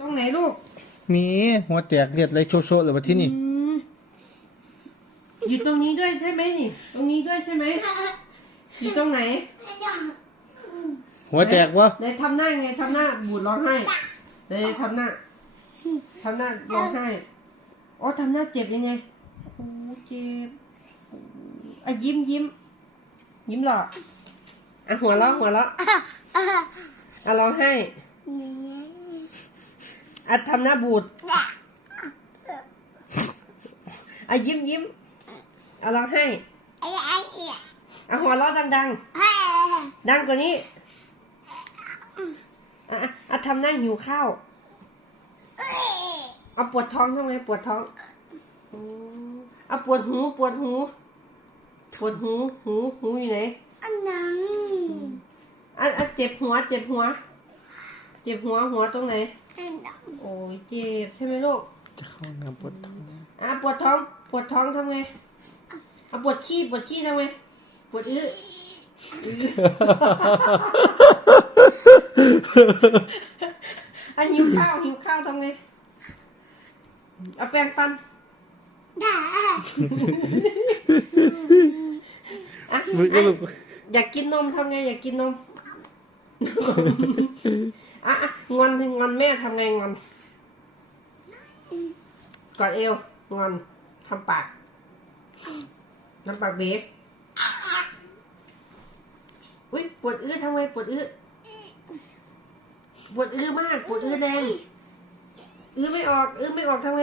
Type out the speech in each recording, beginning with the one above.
ตรงไหนลูกมีหัวแตกเลือดไหลโชะๆเลยว่าที่นี่อยู่ตรงนี้ด้วยใช่ไหมนี่ตรงนี้ด้วยใช่ไหมอยู่ตรงไหนหัวแตกวะไหนทำหน้าไงทำหน้าบูดร้องไห้ไหนทำหน้าร้องไห้อ๋อทำหน้าเจ็บยังไงโอ้เจ็บอ่ะยิ้มหรออ่ะหัวเราะอ่ะร้องไห้อ่ะทำหน้าบูดอ่ะยิ้มอ่ะร้องไห้อ่ะหัวเราะดังกว่านี้อ่ะทำหน้าหิวข้าวเอาปวดท้องทำไมปวดท้องเอาปวดหูหูอยู่ไหนอันนั้นอ่ะเจ็บหัวหัวตรงไหนโอ้ยเจ็บใช่ไหมลูกจะเข้าน้ำปวดท้องอ่ะปวดท้องทำไงอ่ะปวดขี้ทำไงปวดอื้ออ่ะหิวข้าวทำไงเอาแปรงฟันอ่ะอยากกินนมทำไงอยากกินนมอ่ะงอนแม่ทำไงงอนกอดเอวงอนทำปากเบรกอุ้ยปวดอื้อทำไงปวดอื้อมากปวดอื้อแดงอื้อไม่ออกทำไง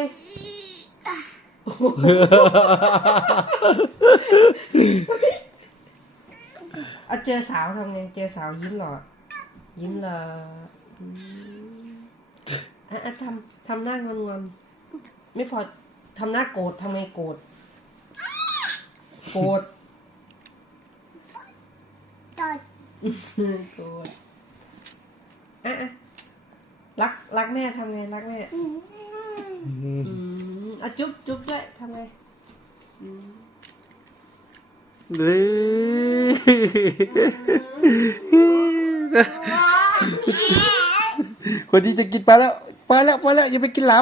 เอาเจอสาวทำไงเจอสาวยิ้มหรออ่ะทำหน้างอนไม่พอทำหน้าโกรธทำไงโกรธอ่ะรักแม่ทำไงรักแม่อ่ะจุ๊บด้วยทำไงคนที่จะกินไปแล้วอย่าไปกินหลำ